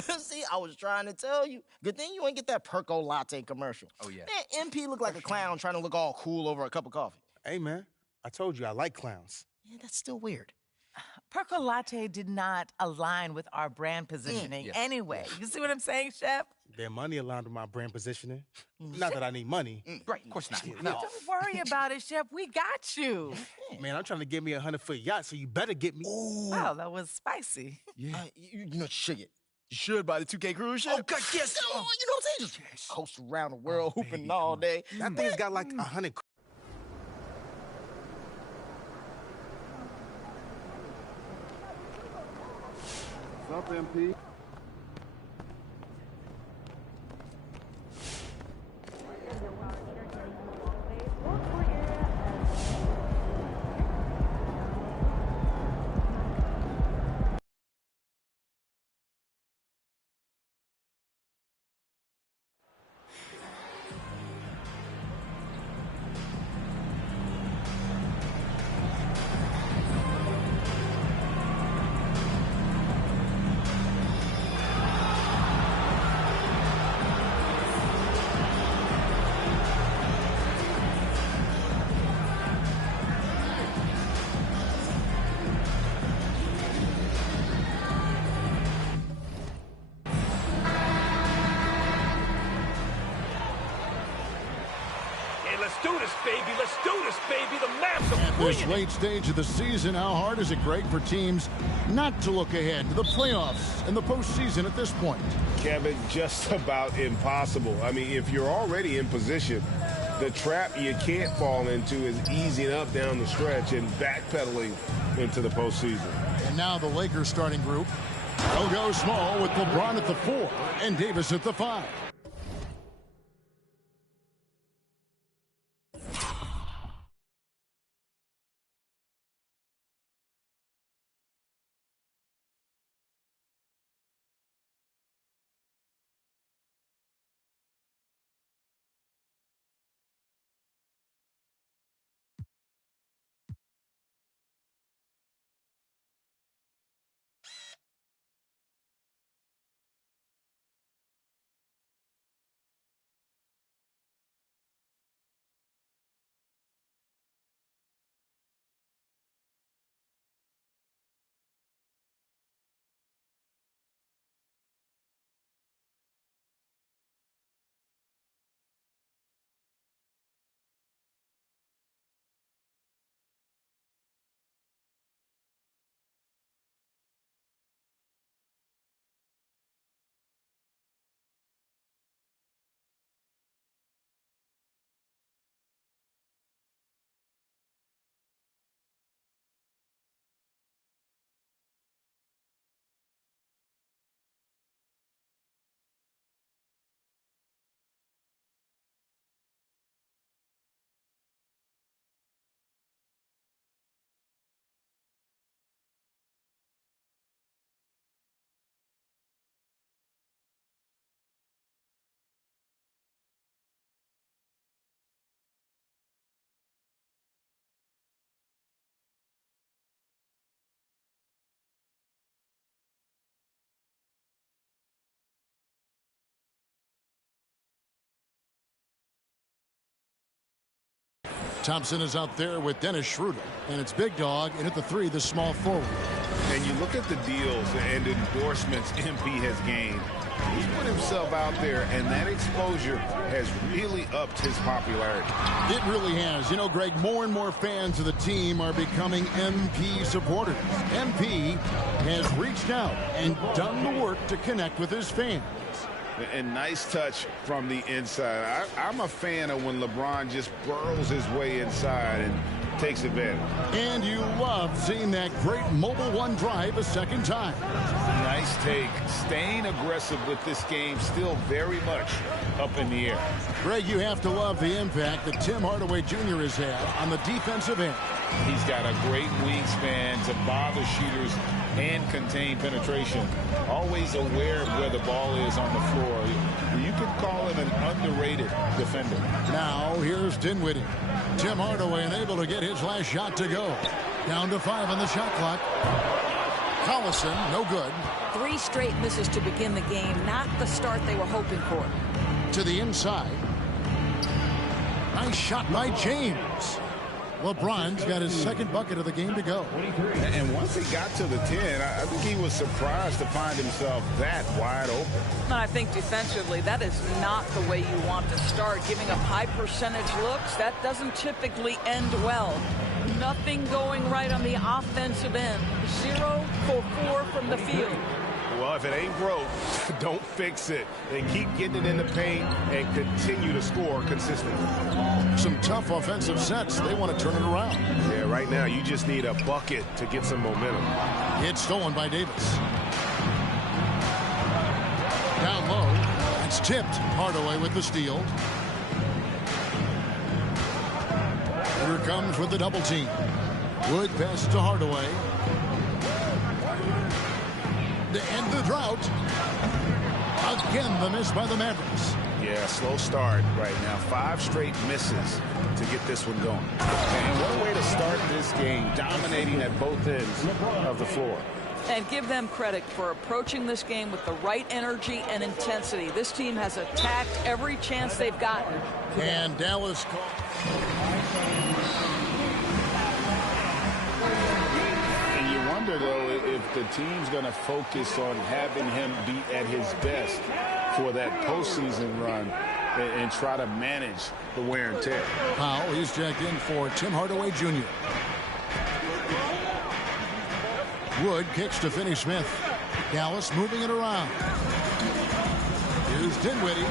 See, I was trying to tell you. Good thing you ain't get that Perco Latte commercial. Oh, yeah. Man, MP looked like a clown trying to look all cool over a cup of coffee. Hey, man, I told you I like clowns. Yeah, that's still weird. Perco Latte did not align with our brand positioning anyway. You see what I'm saying, Chef? Their money aligned with my brand positioning. Not that I need money. Right, of course not. No. Don't worry about it, Chef. We got you. Man, I'm trying to get me a 100-foot yacht, so you better get me. Ooh. Wow, that was spicy. Yeah. You know, you should get. You should buy the 2K cruise ship. Oh, God, yes. You know what I'm saying? Just coast around the world, hooping all day. That thing's got like 100. What's up, MP? Let's do this, baby. Let's do this, baby. The maps are At this late stage of the season, how hard is it, Greg, for teams not to look ahead to the playoffs and the postseason at this point? Kevin, just about impossible. I mean, if you're already in position, the trap you can't fall into is easing up down the stretch and backpedaling into the postseason. And now the Lakers starting group. They'll go small with LeBron at the 4 and Davis at the 5. Thompson is out there with Dennis Schroeder, and it's Big Dog, and at the 3, the small forward. And you look at the deals and endorsements MP has gained. He's put himself out there, and that exposure has really upped his popularity. It really has. You know, Greg, more and more fans of the team are becoming MP supporters. MP has reached out and done the work to connect with his fans. And nice touch from the inside. I'm a fan of when LeBron just burrows his way inside and takes advantage. And you love seeing that great mobile one drive a second time. Nice take. Staying aggressive with this game, still very much up in the air. Greg, you have to love the impact that Tim Hardaway Jr. has had on the defensive end. He's got a great wingspan to bother shooters and contain penetration. Always aware of where the ball is on the floor. You could call him an underrated defender. Now, here's Dinwiddie. Tim Hardaway unable to get his last shot to go. Down to 5 on the shot clock. Collison, no good. 3 straight misses to begin the game, not the start they were hoping for. To the inside. Nice shot by James. LeBron's got his second bucket of the game to go. And once he got to the 10, I think he was surprised to find himself that wide open. And I think defensively, that is not the way you want to start. Giving up high percentage looks, that doesn't typically end well. Nothing going right on the offensive end. 0 for 4 from the field. Well, if it ain't broke, don't fix it. And keep getting it in the paint and continue to score consistently. Some tough offensive sets. They want to turn it around. Yeah, right now you just need a bucket to get some momentum. It's stolen by Davis. Down low. It's tipped. Hardaway with the steal. Here comes with the double team. Wood pass to Hardaway. To end the drought. Again, the miss by the Mavericks. Yeah, slow start right now. 5 straight misses to get this one going. And what a way to start this game, dominating at both ends of the floor. And give them credit for approaching this game with the right energy and intensity. This team has attacked every chance they've gotten. And Dallas though, if the team's going to focus on having him be at his best for that postseason run and try to manage the wear and tear. Powell, he's checked in for Tim Hardaway Jr. Wood kicks to Finney-Smith. Dallas moving it around. Here's Dinwiddie.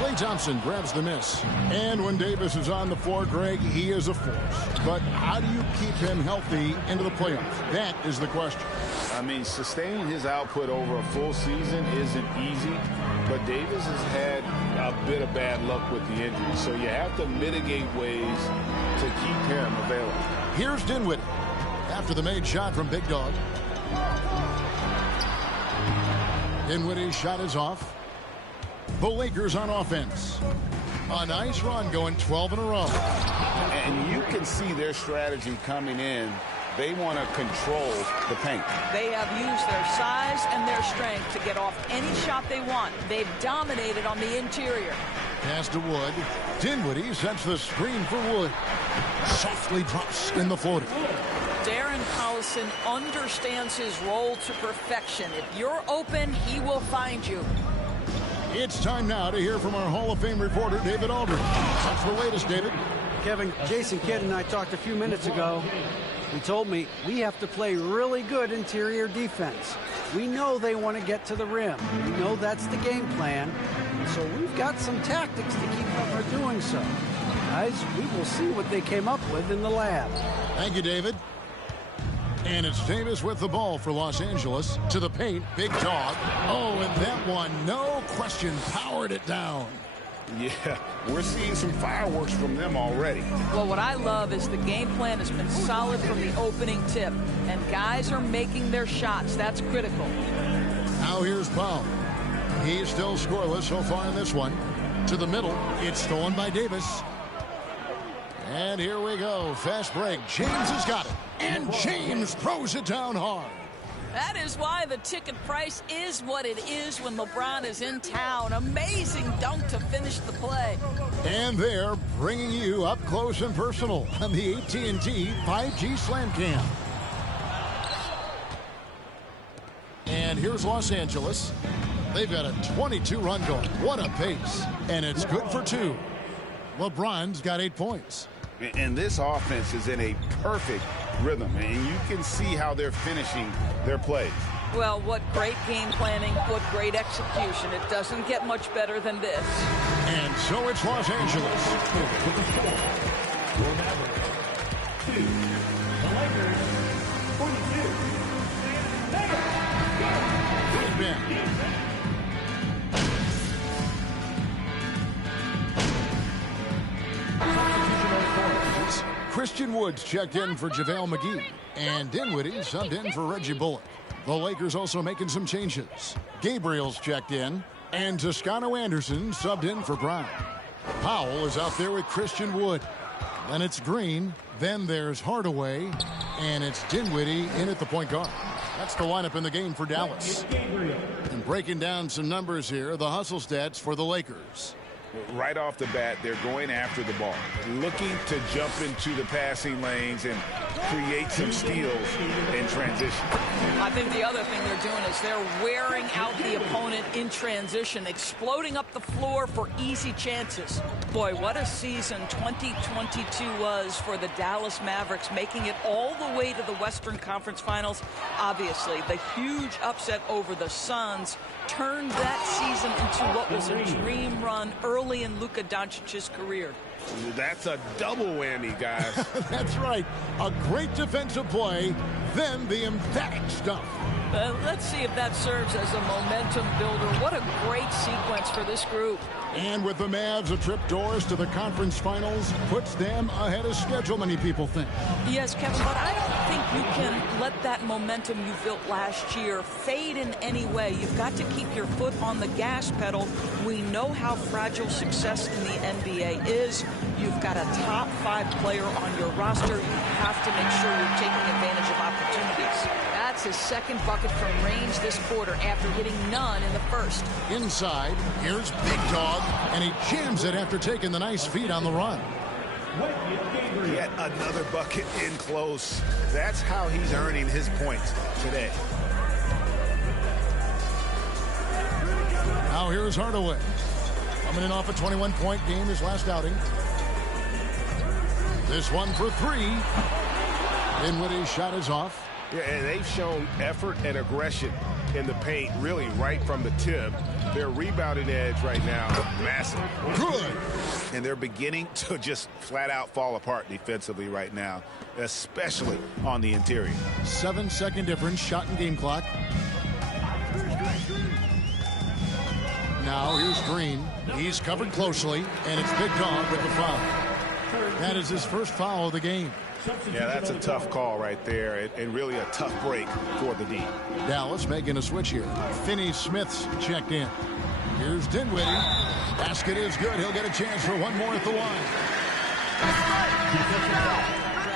Klay Thompson grabs the miss. And when Davis is on the floor, Greg, he is a force. But how do you keep him healthy into the playoffs? That is the question. I mean, sustaining his output over a full season isn't easy, but Davis has had a bit of bad luck with the injury, so you have to mitigate ways to keep him available. Here's Dinwiddie after the made shot from Big Dog. Dinwiddie's shot is off. The Lakers on offense. A nice run going 12 in a row. And you can see their strategy coming in. They want to control the paint. They have used their size and their strength to get off any shot they want. They've dominated on the interior. Pass to Wood. Dinwiddie sets the screen for Wood. Softly drops in the floater. Darren Collison understands his role to perfection. If you're open, he will find you. It's time now to hear from our Hall of Fame reporter, David Aldridge. What's the latest, David? Kevin, Jason Kidd and I talked a few minutes ago. He told me we have to play really good interior defense. We know they want to get to the rim. We know that's the game plan. So we've got some tactics to keep them from doing so. Guys, we will see what they came up with in the lab. Thank you, David. And it's Davis with the ball for Los Angeles. To the paint, Big Dog. Oh, and that one, no question, powered it down. Yeah, we're seeing some fireworks from them already. Well, what I love is the game plan has been solid from the opening tip. And guys are making their shots. That's critical. Now here's Powell. He's still scoreless so far in this one. To the middle, it's stolen by Davis. And here we go. Fast break. James has got it. And James throws it down hard. That is why the ticket price is what it is when LeBron is in town. Amazing dunk to finish the play. And they're bringing you up close and personal on the AT&T 5G Slam Cam. And here's Los Angeles. They've got a 22-run going. What a pace. And it's good for 2. LeBron's got 8 points. And this offense is in a perfect rhythm, and you can see how they're finishing their plays. Well, what great game planning, what great execution. It doesn't get much better than this. And so it's Los Angeles. Christian Woods checked in for JaVale McGee. And Dinwiddie subbed in for Reggie Bullock. The Lakers also making some changes. Gabriel's checked in. And Toscano Anderson subbed in for Brown. Powell is out there with Christian Wood. Then it's Green. Then there's Hardaway. And it's Dinwiddie in at the point guard. That's the lineup in the game for Dallas. And breaking down some numbers here, the hustle stats for the Lakers. Right off the bat, they're going after the ball, looking to jump into the passing lanes and create some steals in transition. I think the other thing they're doing is they're wearing out the opponent in transition, exploding up the floor for easy chances. Boy, what a season 2022 was for the Dallas Mavericks, making it all the way to the Western Conference Finals. Obviously, the huge upset over the Suns turned that season into what was a dream run early in Luka Doncic's career. That's a double whammy, guys. That's right. A great defensive play, then the emphatic stuff. Let's see if that serves as a momentum builder. What a great sequence for this group. And with the Mavs, a trip doors to the conference finals puts them ahead of schedule, many people think. Yes, Kevin, but I don't think you can let that momentum you built last year fade in any way. You've got to keep your foot on the gas pedal. We know how fragile success in the NBA is. You've got a top 5 player on your roster. You have to make sure you're taking advantage of opportunities. That's his second bucket from range this quarter after hitting none in the first. Inside, here's Big Dog, and he jams it after taking the nice feed on the run. Yet another bucket in close. That's how he's earning his points today. Now here's Hardaway. Coming in off a 21-point game his last outing. This one for 3. Dinwiddie's shot is off. Yeah, and they've shown effort and aggression in the paint, really right from the tip. Their rebounding edge right now, massive. Good. And they're beginning to just flat out fall apart defensively right now, especially on the interior. 7-second difference, shot and game clock. Now here's Green. He's covered closely, and it's Big Dog with the foul. That is his first foul of the game. Yeah, that's a tough call right there, and really a tough break for the D. Dallas making a switch here. Finney-Smith's checked in. Here's Dinwiddie. Basket is good. He'll get a chance for one more at the line.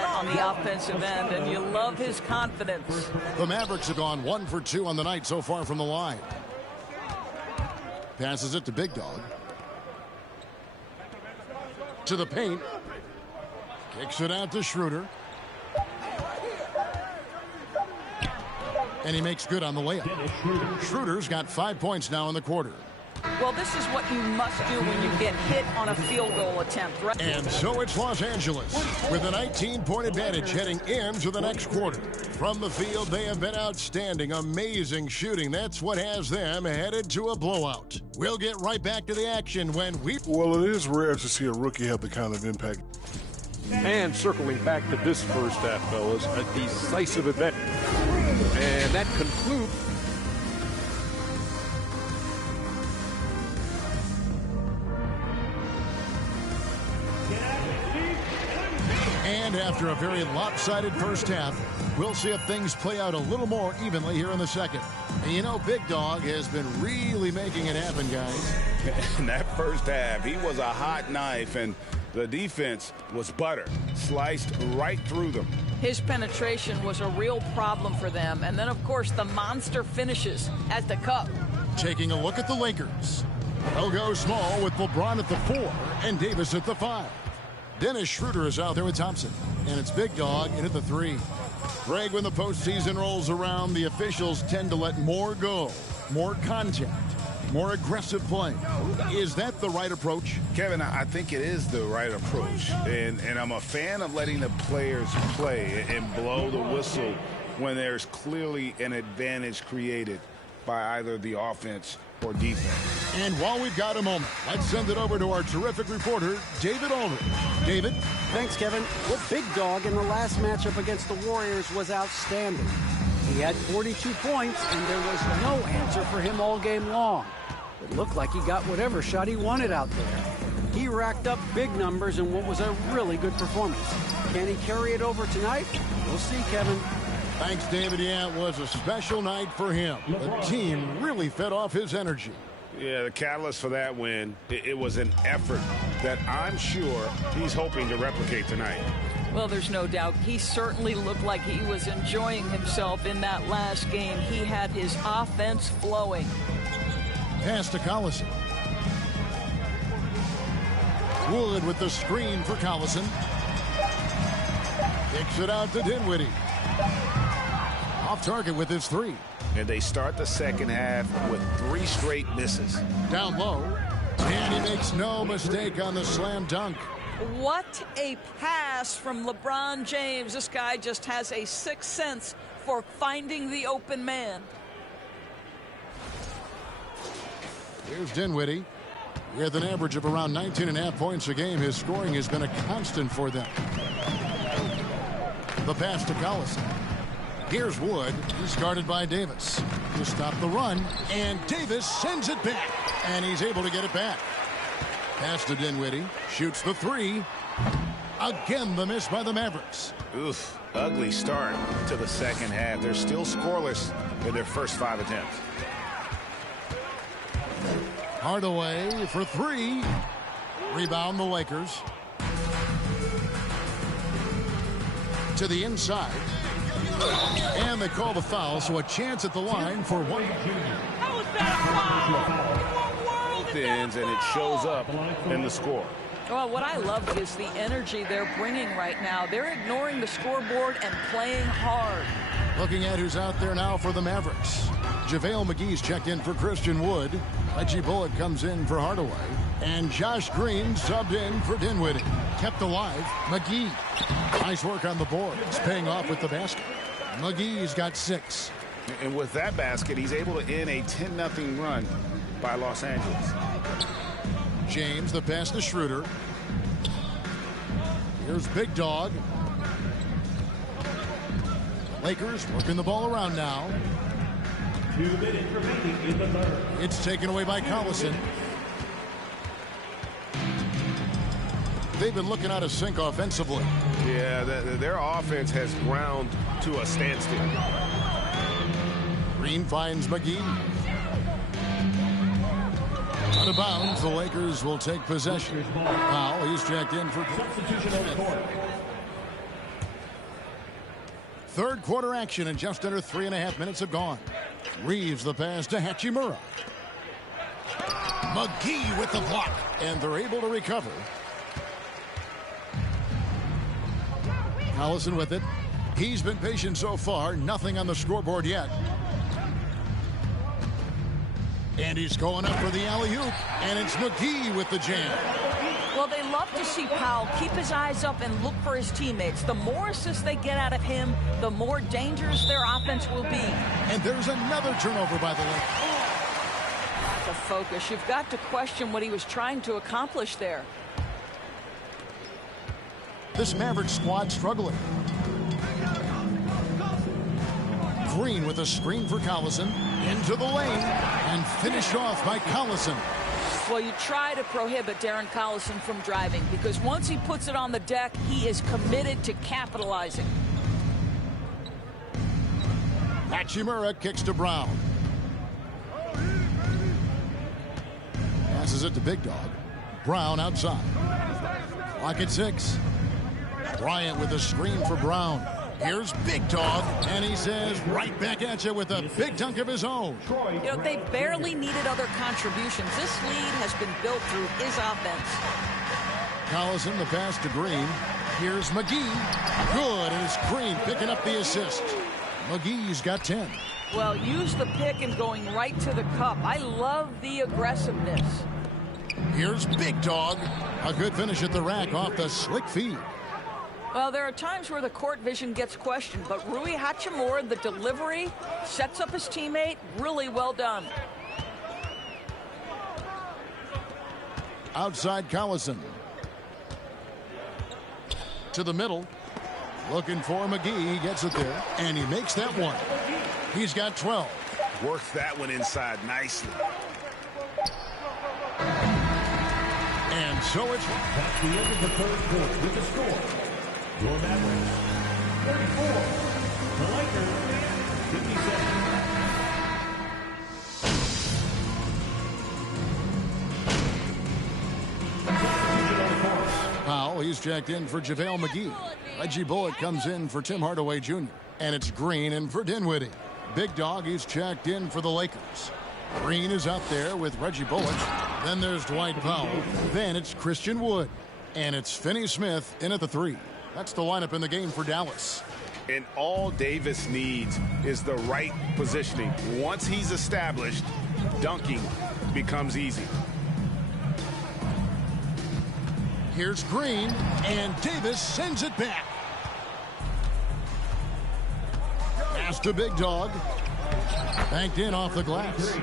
On the offensive end, and you love his confidence. The Mavericks have gone 1 for 2 on the night so far from the line. Passes it to Big Dog. To the paint. Kicks it out to Schroeder. And he makes good on the layup. Schroeder's got 5 points now in the quarter. Well, this is what you must do when you get hit on a field goal attempt, right? And so it's Los Angeles with a 19-point advantage heading into the next quarter. From the field, they have been outstanding, amazing shooting. That's what has them headed to a blowout. We'll get right back to the action when we... Well, it is rare to see a rookie have the kind of impact. And circling back to this first half, fellas, a decisive event. And that concludes. And after a very lopsided first half, we'll see if things play out a little more evenly here in the second. And you know, Big Dog has been really making it happen, guys. In that first half, he was a hot knife, and the defense was butter, sliced right through them. His penetration was a real problem for them. And then, of course, the monster finishes at the cup. Taking a look at the Lakers. They'll go small with LeBron at the 4 and Davis at the 5. Dennis Schroeder is out there with Thompson. And it's Big Dog in at the 3. Greg, when the postseason rolls around, the officials tend to let more go, more contact, more aggressive play. Is that the right approach? Kevin, I think it is the right approach. And I'm a fan of letting the players play and blow the whistle when there's clearly an advantage created by either the offense or defense. And while we've got a moment, let's send it over to our terrific reporter, David Aldridge. David? Thanks, Kevin. Well, Big Dog in the last matchup against the Warriors was outstanding. He had 42 points, and there was no answer for him all game long. It looked like he got whatever shot he wanted out there. He racked up big numbers in what was a really good performance. Can he carry it over tonight? We'll see, Kevin. Thanks, David. Yeah, it was a special night for him. The team really fed off his energy. Yeah, the catalyst for that win, it was an effort that I'm sure he's hoping to replicate tonight. Well, there's no doubt. He certainly looked like he was enjoying himself in that last game. He had his offense flowing. Pass to Collison. Wood with the screen for Collison. Kicks it out to Dinwiddie. Off target with his three. And they start the second half with 3 straight misses. Down low. And he makes no mistake on the slam dunk. What a pass from LeBron James. This guy just has a sixth sense for finding the open man. Here's Dinwiddie. With an average of around 19.5 points a game, his scoring has been a constant for them. The pass to Collison. Here's Wood. He's guarded by Davis. To stop the run, and Davis sends it back. And he's able to get it back. Pass to Dinwiddie. Shoots the three. Again, the miss by the Mavericks. Oof, ugly start to the second half. They're still scoreless in their first 5 attempts. Hardaway for three. Rebound the Lakers. To the inside. And they call the foul, so a chance at the line for one. How is that a foul? Both ends, and it shows up in the score. Well, what I love is the energy they're bringing right now. They're ignoring the scoreboard and playing hard. Looking at who's out there now for the Mavericks. JaVale McGee's checked in for Christian Wood. Reggie Bullock comes in for Hardaway. And Josh Green subbed in for Dinwiddie. Kept alive, McGee. Nice work on the board. It's paying off with the basket. McGee's got 6. And with that basket, he's able to end a 10-0 run by Los Angeles. James, the pass to Schroeder. Here's Big Dog. Lakers working the ball around now. 2 minutes remaining in the third. It's taken away by Collison. They've been looking out of sync offensively. Yeah, their offense has ground to a standstill. Green finds McGee. Out of bounds, the Lakers will take possession. Powell, he's checked in for substitution on the court. Third quarter action, and just under 3.5 minutes have gone. Reeves the pass to Hachimura. McGee with the block, and they're able to recover. Collison with it. He's been patient so far. Nothing on the scoreboard yet. And he's going up for the alley-oop. And it's McGee with the jam. Well, they love to see Powell keep his eyes up and look for his teammates. The more assists they get out of him, the more dangerous their offense will be. And there's another turnover by the Lakers. The focus. You've got to question what he was trying to accomplish there. This Maverick squad struggling. Green with a screen for Collison. Into the lane. And finished off by Collison. Well, you try to prohibit Darren Collison from driving because once he puts it on the deck, he is committed to capitalizing. Hachimura kicks to Brown. Passes it to Big Dog. Brown outside. Clock at 6. Bryant with a screen for Brown. Here's Big Dog, and he says right back at you with a big dunk of his own. You know, they barely needed other contributions. This lead has been built through his offense. Collison, the pass to Green. Here's McGee. Good, and it's Green picking up the assist. McGee's got 10. Well, use the pick and going right to the cup. I love the aggressiveness. Here's Big Dog. A good finish at the rack off the slick feed. Well, there are times where the court vision gets questioned, but Rui Hachimura, the delivery, sets up his teammate. Really well done. Outside Collison. To the middle. Looking for McGee. He gets it there, and he makes that one. He's got 12. Works that one inside nicely. And so it's... That's the end of the third quarter with the score. Your Mavericks, 34. The Lakers, 57. Powell, he's checked in for JaVale McGee. Reggie Bullock comes in for Tim Hardaway Jr. And it's Green in for Dinwiddie. Big Dog, he's checked in for the Lakers. Green is out there with Reggie Bullock. Then there's Dwight Powell. Then it's Christian Wood. And it's Finney-Smith in at the 3. That's the lineup in the game for Dallas. And all Davis needs is the right positioning. Once he's established, dunking becomes easy. Here's Green, and Davis sends it back. Pass to Big Dog. Banked in off the glass.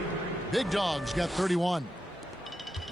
Big Dog's got 31.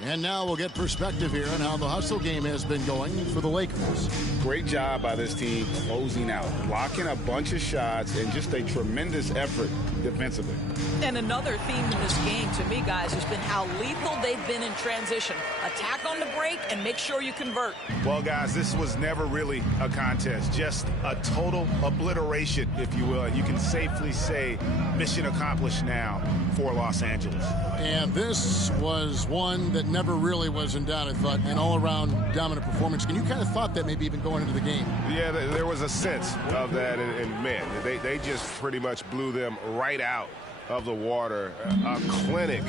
And now we'll get perspective here on how the hustle game has been going for the Lakers. Great job by this team closing out, blocking a bunch of shots, and just a tremendous effort defensively. And another theme in this game, to me, guys, has been how lethal they've been in transition. Attack on the break and make sure you convert. Well, guys, this was never really a contest, just a total obliteration, if you will. You can safely say mission accomplished now for Los Angeles. And this was one that never really was in doubt, I thought, an all-around dominant performance. And you kind of thought that maybe even going into the game. Yeah, there was a sense of that, and man, they just pretty much blew them right out of the water. A clinic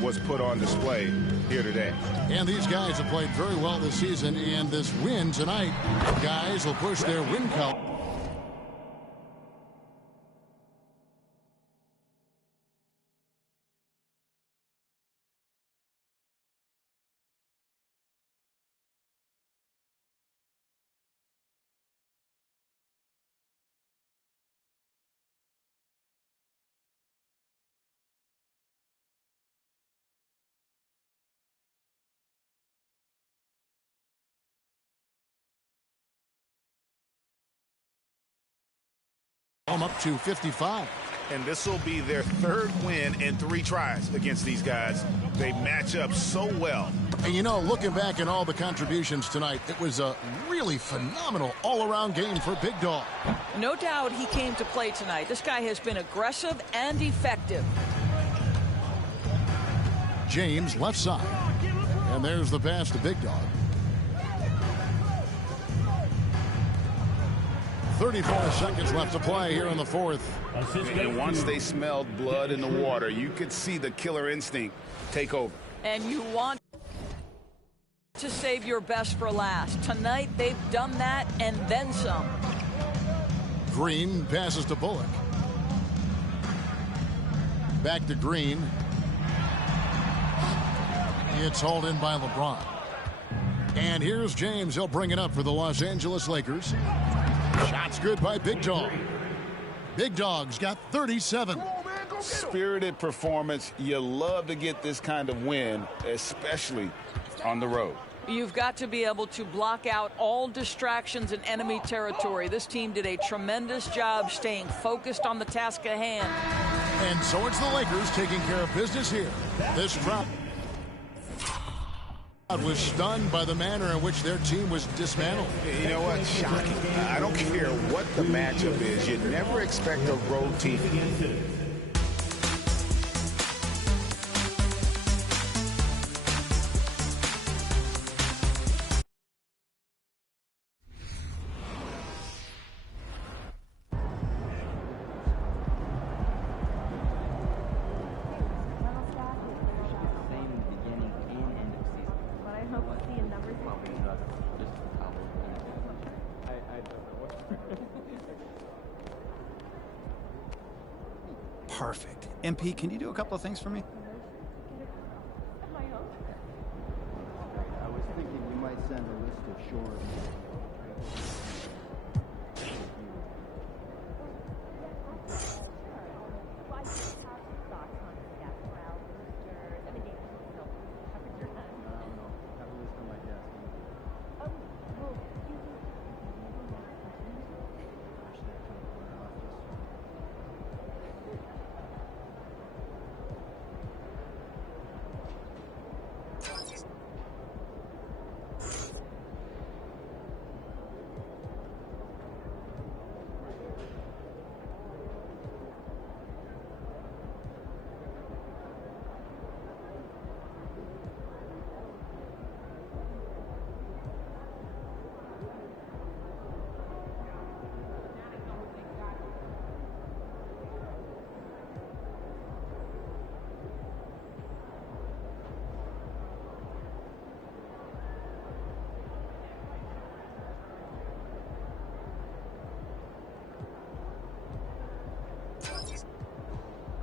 was put on display here today. And these guys have played very well this season, and this win tonight, guys will push their win count. Up to 55. And this will be their 3rd win in 3 tries against these guys. They match up so well. And you know, looking back at all the contributions tonight, it was a really phenomenal all-around game for Big Dog. No doubt he came to play tonight. This guy has been aggressive and effective. James left side. And there's the pass to Big Dog. 34 seconds left to play here in the 4th. And once they smelled blood in the water, you could see the killer instinct take over. And you want to save your best for last. Tonight, they've done that and then some. Green passes to Bullock. Back to Green. It's hauled in by LeBron. And here's James. He'll bring it up for the Los Angeles Lakers. Shots good by Big Dog. Big Dog's got 37. Spirited performance. You love to get this kind of win, especially on the road. You've got to be able to block out all distractions in enemy territory. This team did a tremendous job staying focused on the task at hand. And so it's the Lakers taking care of business here. This crowd was stunned by the manner in which their team was dismantled. You know what? Shocking. I don't care what the matchup is. You never expect a road team. Perfect. MP, can you do a couple of things for me? I was thinking we might send a list of shores.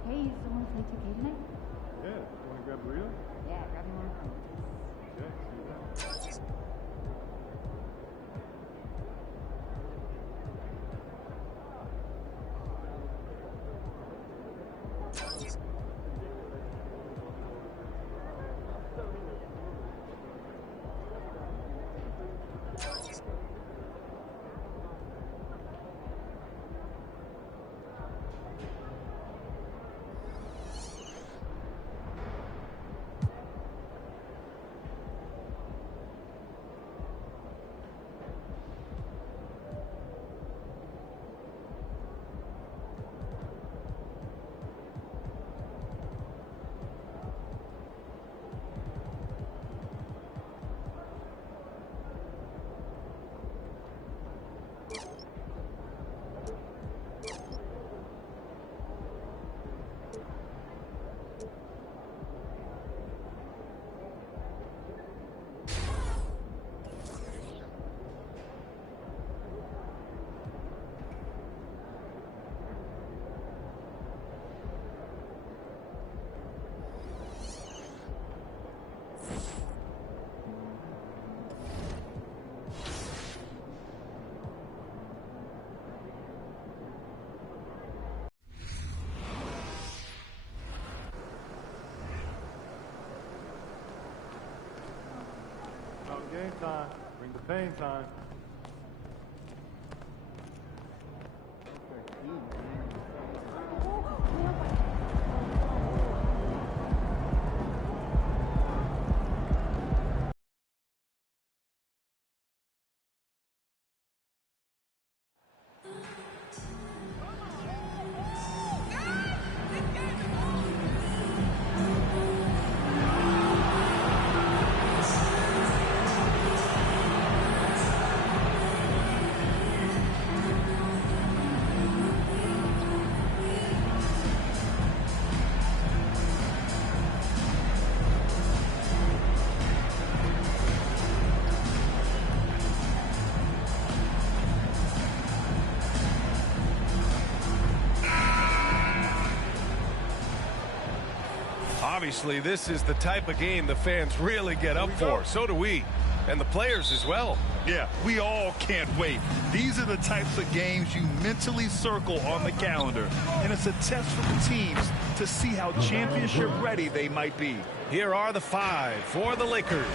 okay? You still want to play 2K tonight? Yeah. You want to grab burrito? Yeah, grab me one of them. Okay, see you then. Game time. Bring the pain time. Obviously, this is the type of game the fans really get up for. So do we. And the players as well. Yeah, we all can't wait. These are the types of games you mentally circle on the calendar. And it's a test for the teams to see how championship ready they might be. Here are the 5 for the Lakers.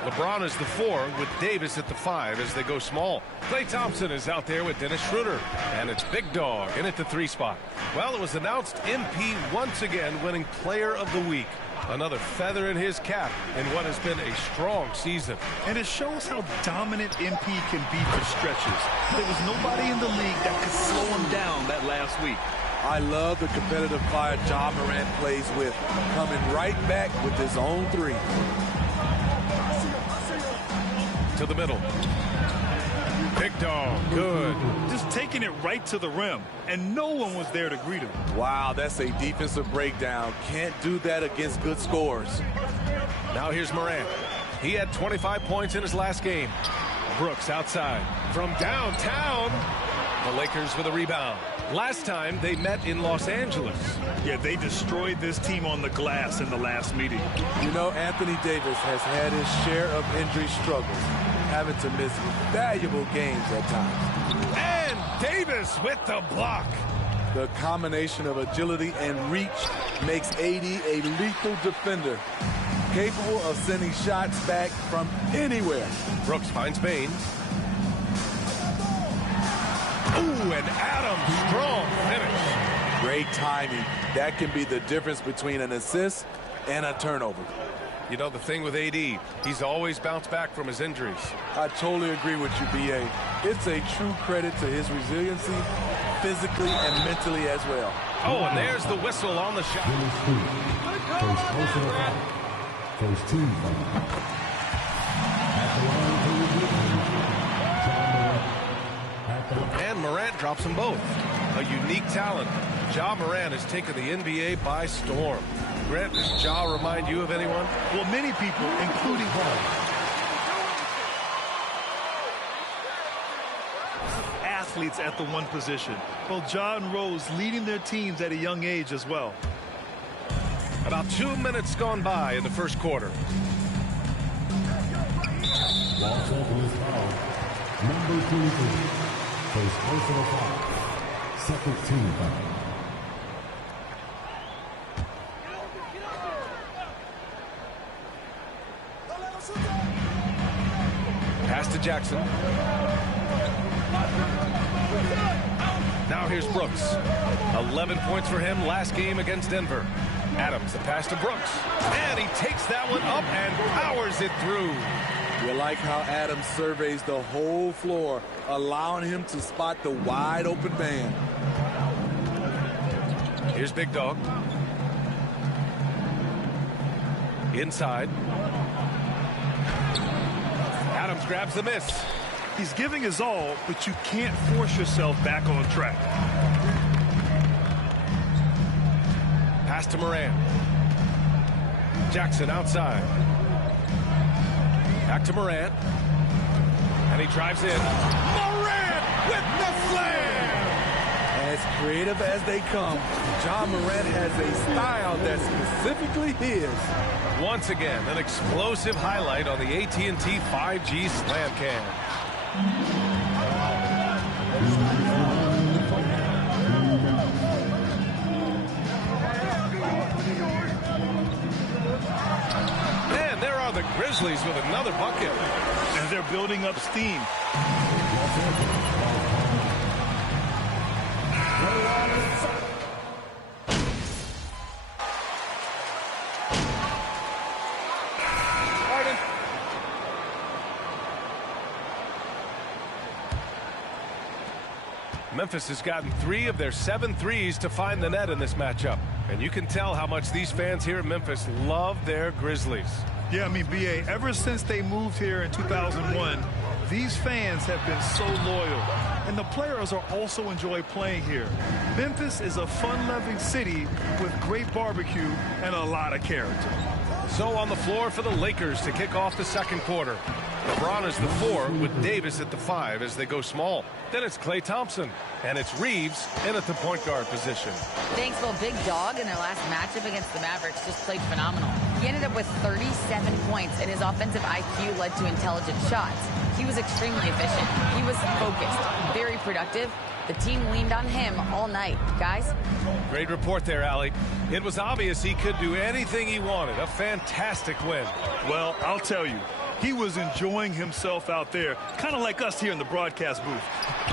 LeBron is the 4 with Davis at the 5 as they go small. Klay Thompson is out there with Dennis Schroeder. And it's Big Dog in at the 3 spot. Well, it was announced MP once again winning Player of the Week. Another feather in his cap in what has been a strong season. And it shows how dominant MP can be for stretches. There was nobody in the league that could slow him down that last week. I love the competitive fire Ja Morant plays with, coming right back with his own 3. To the middle. Big Dog, good. Just taking it right to the rim, and no one was there to greet him. Wow, that's a defensive breakdown. Can't do that against good scores. Now here's Morant. He had 25 points in his last game. Brooks outside. From downtown, the Lakers with a rebound. Last time they met in Los Angeles. Yeah, they destroyed this team on the glass in the last meeting. You know, Anthony Davis has had his share of injury struggles, having to miss valuable games at times. And Davis with the block. The combination of agility and reach makes AD a lethal defender, capable of sending shots back from anywhere. Brooks finds Baines. Ooh, and Adams, strong finish. Great timing. That can be the difference between an assist and a turnover. You know, the thing with AD, he's always bounced back from his injuries. I totally agree with you, B.A. It's a true credit to his resiliency, physically and mentally as well. Oh, and there's the whistle on the shot. First team. And Morant drops them both. A unique talent. Ja Morant has taken the NBA by storm. Grant, does Ja remind you of anyone? Well, many people, including athletes at the one position. Both Ja and Rose leading their teams at a young age as well. About 2 minutes gone by in the first quarter. Number 23, first personal foul, second team foul. Pass to Jackson. Now here's Brooks. 11 points for him last game against Denver. Adams, the pass to Brooks. And he takes that one up and powers it through. You like how Adams surveys the whole floor, allowing him to spot the wide open man. Here's Big Dog. Inside. Adams grabs the miss. He's giving his all, but you can't force yourself back on track. Pass to Moran. Jackson outside. Back to Moran. And he drives in. Moran with the slam! As creative as they come, Ja Morant has a style that's specifically his. Once again, an explosive highlight on the AT&T 5G Slam Cam. And there are the Grizzlies with another bucket. And they're building up steam. Memphis has gotten 3 of their 7 threes to find the net in this matchup. And you can tell how much these fans here in Memphis love their Grizzlies. Yeah, I mean, B.A., ever since they moved here in 2001, these fans have been so loyal. And the players are also enjoy playing here. Memphis is a fun-loving city with great barbecue and a lot of character. So on the floor for the Lakers to kick off the second quarter. LeBron is the 4 with Davis at the 5 as they go small. Then it's Klay Thompson, and it's Reeves in at the point guard position. Thanks, well, Big Dog in their last matchup against the Mavericks just played phenomenal. He ended up with 37 points, and his offensive IQ led to intelligent shots. He was extremely efficient. He was focused, very productive. The team leaned on him all night. Guys? Great report there, Allie. It was obvious he could do anything he wanted. A fantastic win. Well, I'll tell you, he was enjoying himself out there, kind of like us here in the broadcast booth.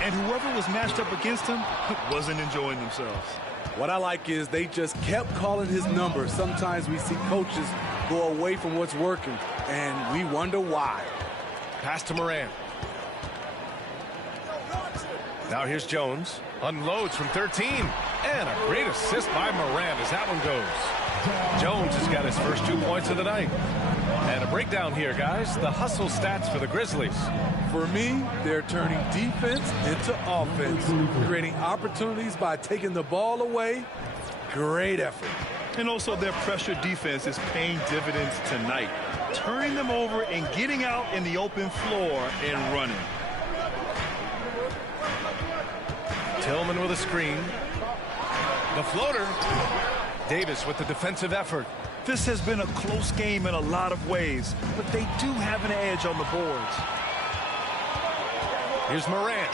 And whoever was matched up against him wasn't enjoying themselves. What I like is they just kept calling his number. Sometimes we see coaches go away from what's working, and we wonder why. Pass to Moran. Now here's Jones. Unloads from 13. And a great assist by Moran as that one goes. Jones has got his first 2 points of the night. And a breakdown here, guys. The hustle stats for the Grizzlies. For me, they're turning defense into offense, creating opportunities by taking the ball away. Great effort. And also their pressure defense is paying dividends tonight, turning them over and getting out in the open floor and running. Tillman with a screen. The floater. Davis with the defensive effort. This has been a close game in a lot of ways, but they do have an edge on the boards. Here's Moran.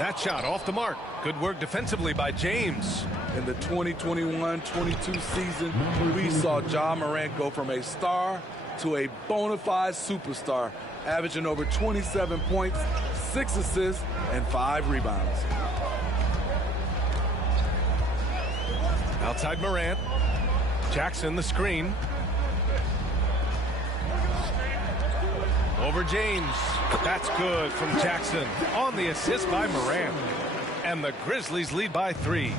That shot off the mark. Good work defensively by James. In the 2021-22 season, we saw Ja Morant go from a star to a bona fide superstar, averaging over 27 points, 6 assists, and 5 rebounds. Outside Morant. Jackson the screen. Over James. That's good from Jackson on the assist by Morant. And the Grizzlies lead by 3.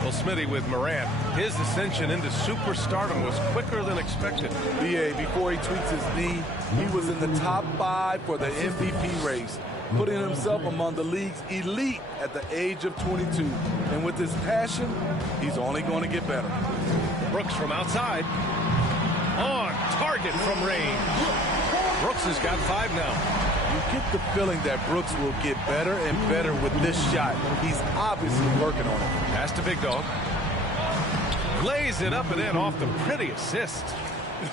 Well, Smitty with Morant, his ascension into superstardom was quicker than expected. B.A., before he tweaks his knee, he was in the top 5 for the MVP race, putting himself among the league's elite at the age of 22. And with his passion, he's only going to get better. Brooks from outside. On target from range. Brooks has got 5 now. You get the feeling that Brooks will get better and better with this shot. He's obviously working on it. Pass to Big Dog. Lays it up and in off the pretty assist.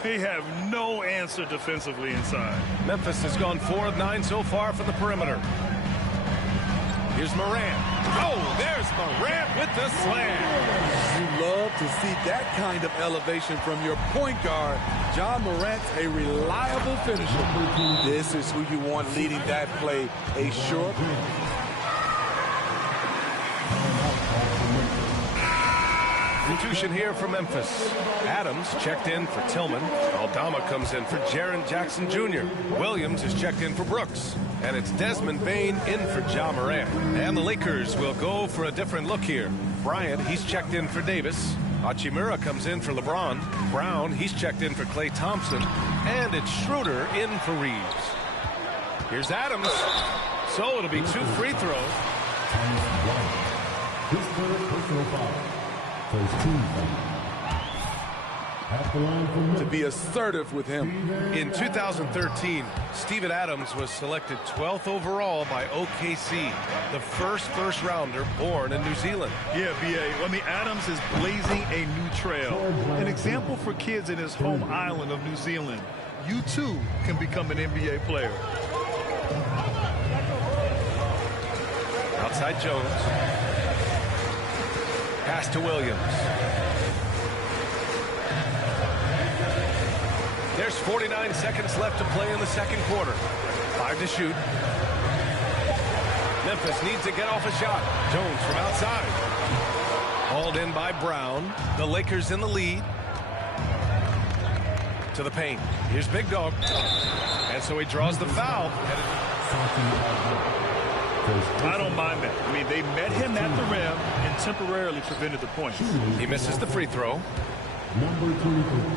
They have no answer defensively inside. Memphis has gone 4 of 9 so far from the perimeter. Here's Morant. Oh, there's Morant with the slam. You love to see that kind of elevation from your point guard. John Morant's a reliable finisher. This is who you want leading that play. A short. Substitution here for Memphis. Adams checked in for Tillman. Aldama comes in for Jaren Jackson Jr. Williams is checked in for Brooks. And it's Desmond Bane in for Ja Morant. And the Lakers will go for a different look here. Bryant, he's checked in for Davis. Hachimura comes in for LeBron. Brown, he's checked in for Klay Thompson. And it's Schroeder in for Reeves. Here's Adams. So it'll be 2 free throws. His third personal foul. First team foul. To be assertive with him. In 2013, Steven Adams was selected 12th overall by OKC, the first rounder born in New Zealand. Yeah, B.A. I mean, Adams is blazing a new trail. An example for kids in his home island of New Zealand. You, too, can become an NBA player. Outside Jones. Pass to Williams. There's 49 seconds left to play in the second quarter. 5 to shoot. Memphis needs to get off a shot. Jones from outside. Hauled in by Brown. The Lakers in the lead. To the paint. Here's Big Dog. And so he draws the foul. I don't mind that. I mean, they met him at the rim and temporarily prevented the points. He misses the free throw. Number 23.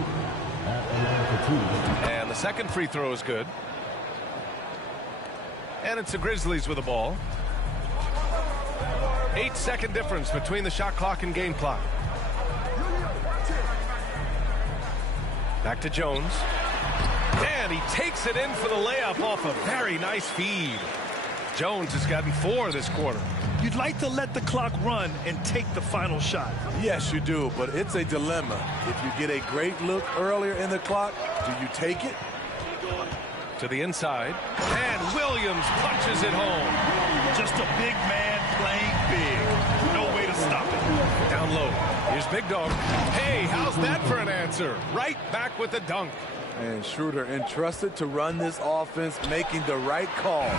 And the second free throw is good. And it's the Grizzlies with the ball. 8-second difference between the shot clock and game clock. Back to Jones. And he takes it in for the layup off a very nice feed. Jones has gotten 4 this quarter. You'd like to let the clock run and take the final shot. Yes, you do, but it's a dilemma. If you get a great look earlier in the clock, do you take it? To the inside. And Williams punches it home. Just a big man playing big. No way to stop it. Down low. Here's Big Dog. Hey, how's that for an answer? Right back with the dunk. And Schroeder entrusted to run this offense, making the right call.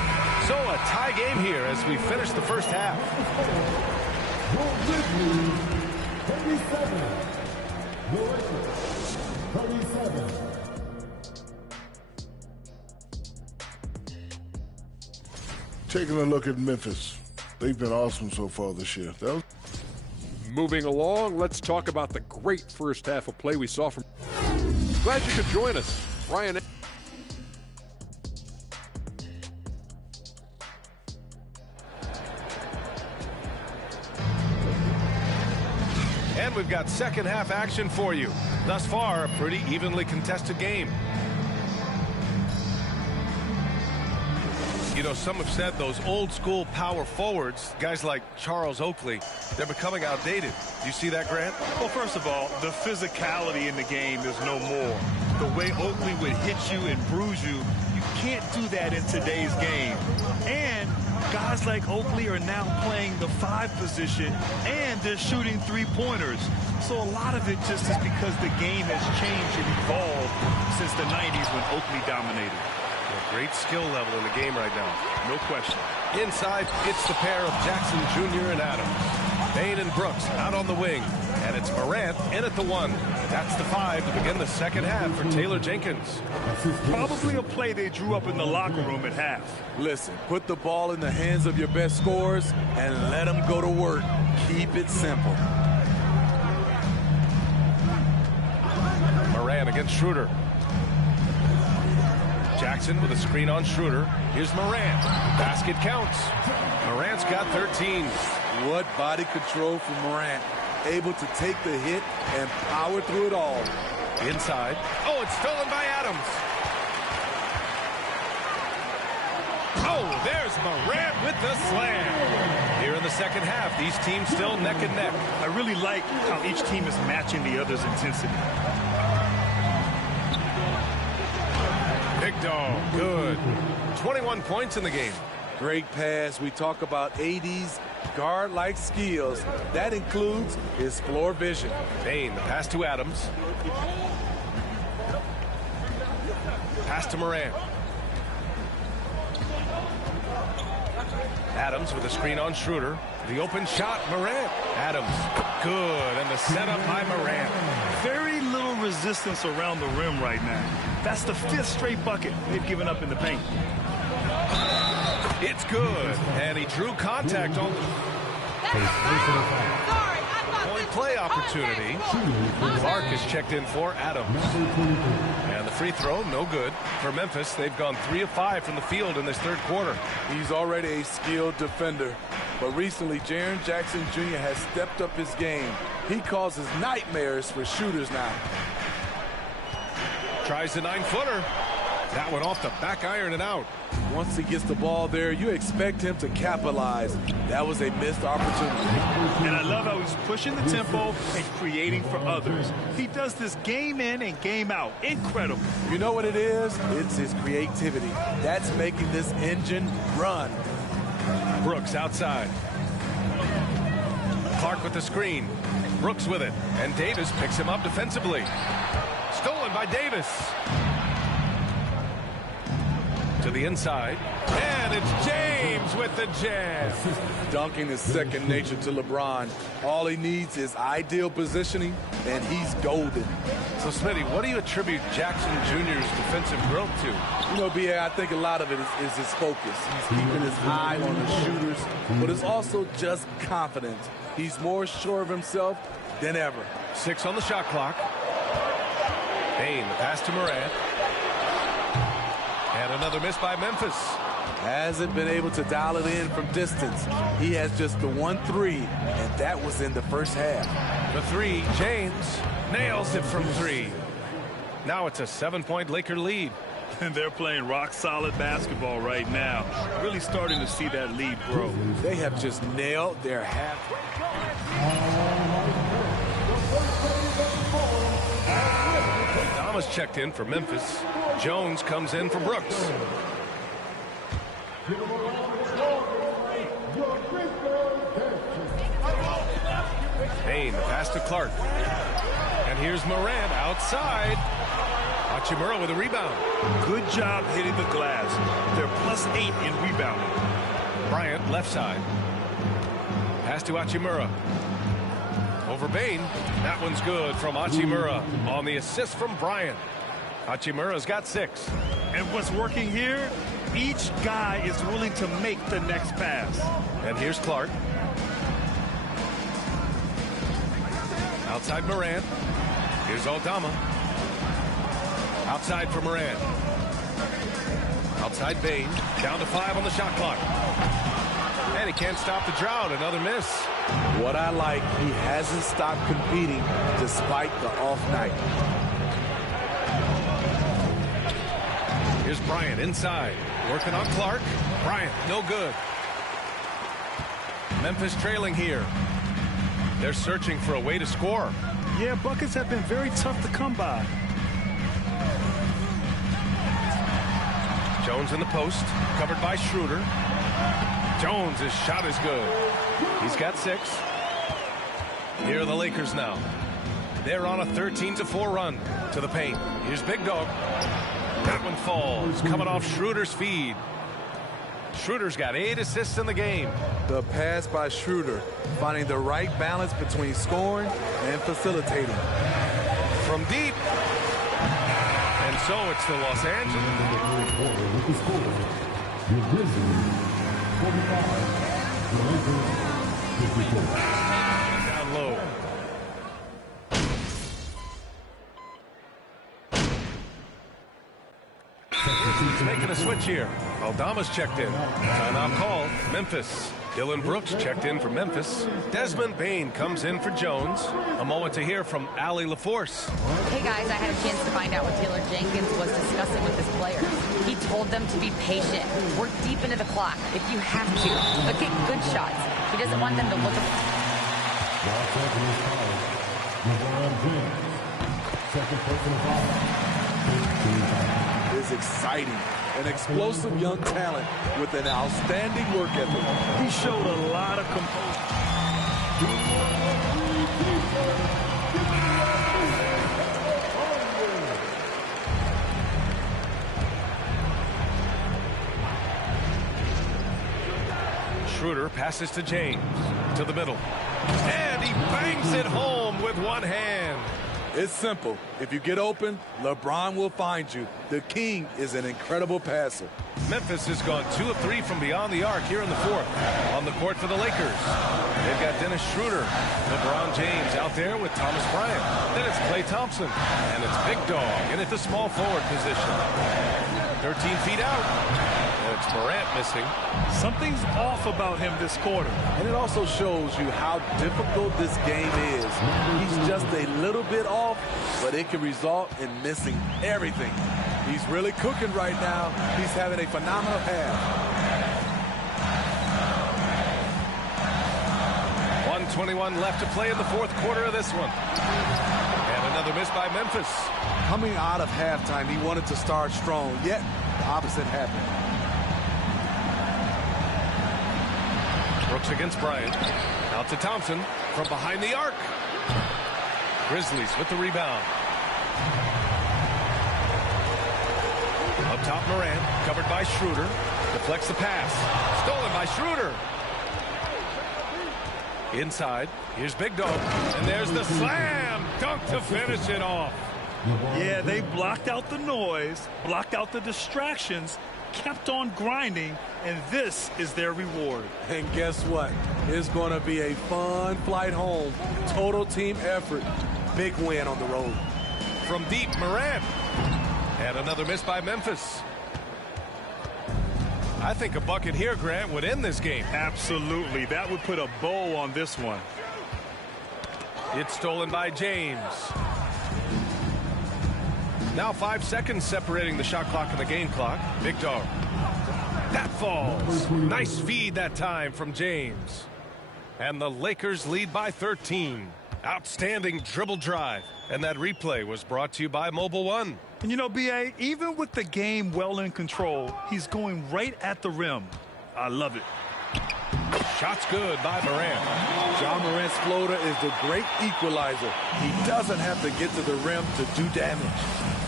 So a tie game here as we finish the first half. 37. Taking a look at Memphis. They've been awesome so far this year. Moving along, let's talk about the great first half of play we saw from... Glad you could join us, Ryan. And we've got second half action for you. Thus far, a pretty evenly contested game. You know, some have said those old school power forwards, guys like Charles Oakley, they're becoming outdated. Do you see that, Grant? Well, first of all, the physicality in the game is no more. The way Oakley would hit you and bruise you, you can't do that in today's game. And guys like Oakley are now playing the 5 position, and they're shooting 3-pointers. So a lot of it just is because the game has changed and evolved since the 90s when Oakley dominated. A great skill level in the game right now. No question. Inside, it's the pair of Jackson Jr. and Adams. Bane and Brooks out on the wing. And it's Morant in at the 1. That's the 5 to begin the second half for Taylor Jenkins. Probably a play they drew up in the locker room at half. Listen, put the ball in the hands of your best scorers and let them go to work. Keep it simple. Morant against Schroeder. Jackson with a screen on Schroeder. Here's Morant. Basket counts. Morant's got 13. What body control from Morant. Able to take the hit and power through it all. Inside. Oh, it's stolen by Adams. Oh, there's Morant with the slam. Here in the second half, these teams still neck and neck. I really like how each team is matching the other's intensity. Big dog, good. 21 points in the game. Great pass. We talk about AD's guard-like skills. That includes his floor vision. Payne, the pass to Adams. Pass to Morant. Adams with a screen on Schroeder. The open shot, Morant. Adams, good, and the setup by Morant. Very little resistance around the rim right now. That's the 5th straight bucket they've given up in the paint. It's good, and he drew contact on point play opportunity. Clark is checked in for Adams. And the free throw, no good. For Memphis, they've gone 3 of 5 from the field in this third quarter. He's already a skilled defender, but recently Jaren Jackson Jr. has stepped up his game. He causes nightmares for shooters now. Tries the 9-footer. That one off the back iron and out. Once he gets the ball there, you expect him to capitalize. That was a missed opportunity. And I love how he's pushing the tempo and creating for others. He does this game in and game out. Incredible. You know what it is? It's his creativity. That's making this engine run. Brooks outside. Clark with the screen. Brooks with it. And Davis picks him up defensively. Stolen by Davis. To the inside, and it's James with the jam. Dunking is second nature to LeBron. All he needs is ideal positioning, and he's golden. So, Smitty, what do you attribute Jackson Jr.'s defensive growth to? You know, B.A., I think a lot of it is his focus. He's keeping his eye on the shooters, but it's also just confidence. He's more sure of himself than ever. 6 on the shot clock. Payne, the pass to Morant. And another miss by Memphis. Hasn't been able to dial it in from distance. He has just the 1-3, and that was in the first half. The 3, James nails it from 3. Now it's a 7-point Laker lead. And they're playing rock-solid basketball right now. Really starting to see that lead grow. They have just nailed their half. Thomas checked in for Memphis. Jones comes in for Brooks. Payne, the pass to Clark. And here's Morant outside. Hachimura with a rebound. Good job hitting the glass. They're +8 in rebounding. Bryant, left side. Pass to Hachimura. Over Payne. That one's good from Hachimura on the assist from Bryant. Hachimura's got 6. And what's working here, each guy is willing to make the next pass. And here's Clark. Outside Morant. Here's Aldama. Outside for Morant. Outside Payne. Down to 5 on the shot clock. And he can't stop the drought. Another miss. What I like, he hasn't stopped competing despite the off night. Here's Bryant inside. Working on Clark. Bryant, no good. Memphis trailing here. They're searching for a way to score. Yeah, buckets have been very tough to come by. Jones in the post. Covered by Schroeder. Jones' shot is good. He's got 6. Here are the Lakers now. They're on a 13-4 run to the paint. Here's Big Dog. That one falls, coming off Schroeder's feed. Schroeder's got 8 assists in the game. The pass by Schroeder, finding the right balance between scoring and facilitating. From deep. And so it's the Los Angeles. Down low. He's making a switch here. Aldama's checked in. Timeout call. Memphis. Dylan Brooks checked in for Memphis. Desmond Bain comes in for Jones. A moment to hear from Allie LaForce. Hey guys, I had a chance to find out what Taylor Jenkins was discussing with his players. He told them to be patient, work deep into the clock if you have to, but get good shots. He doesn't want them to look at It's exciting. An explosive young talent with an outstanding work ethic. He showed a lot of composure. Schroeder passes to James, to the middle. And he bangs it home with one hand. It's simple. If you get open, LeBron will find you. The king is an incredible passer. Memphis has gone 2 of 3 from beyond the arc here in the fourth. On the court for the Lakers, they've got Dennis Schroeder, LeBron James out there with Thomas Bryant. Then it's Klay Thompson, and it's Big Dog in at the small forward position. 13 feet out. It's Morant missing. Something's off about him this quarter. And it also shows you how difficult this game is. He's just a little bit off, but it can result in missing everything. He's really cooking right now. He's having a phenomenal half. 1:21 left to play in the fourth quarter of this one. And another miss by Memphis. Coming out of halftime, he wanted to start strong, yet the opposite happened. Brooks against Bryant. Out to Thompson from behind the arc. Grizzlies with the rebound. Up top, Morant, covered by Schroeder. Deflects the pass. Stolen by Schroeder. Inside, here's Big Dog. And there's the slam dunk to finish it off. Yeah, they blocked out the noise, blocked out the distractions, kept on grinding, and this is their reward. And guess what? It's going to be a fun flight home. Total team effort. Big win on the road. From deep, Morant. And another miss by Memphis. I think a bucket here, Grant, would end this game. Absolutely. That would put a bow on this one. It's stolen by James. Now 5 seconds separating the shot clock and the game clock. Big Dog. That falls. Nice feed that time from James. And the Lakers lead by 13. Outstanding dribble drive. And that replay was brought to you by Mobile One. And you know, B.A., even with the game well in control, he's going right at the rim. I love it. Shot's good by Morant. John Morant's floater is the great equalizer. He doesn't have to get to the rim to do damage.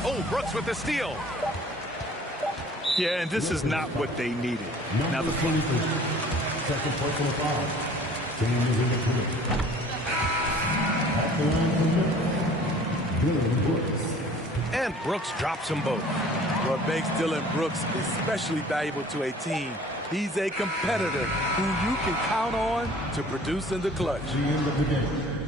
Oh, Brooks with the steal. Yeah, and this is not what they needed. Now the second personal foul. James in the paint. At the line from Dylan Brooks. And Brooks drops them both. What makes Dylan Brooks especially valuable to a team, he's a competitor who you can count on to produce in the clutch. The end of the game.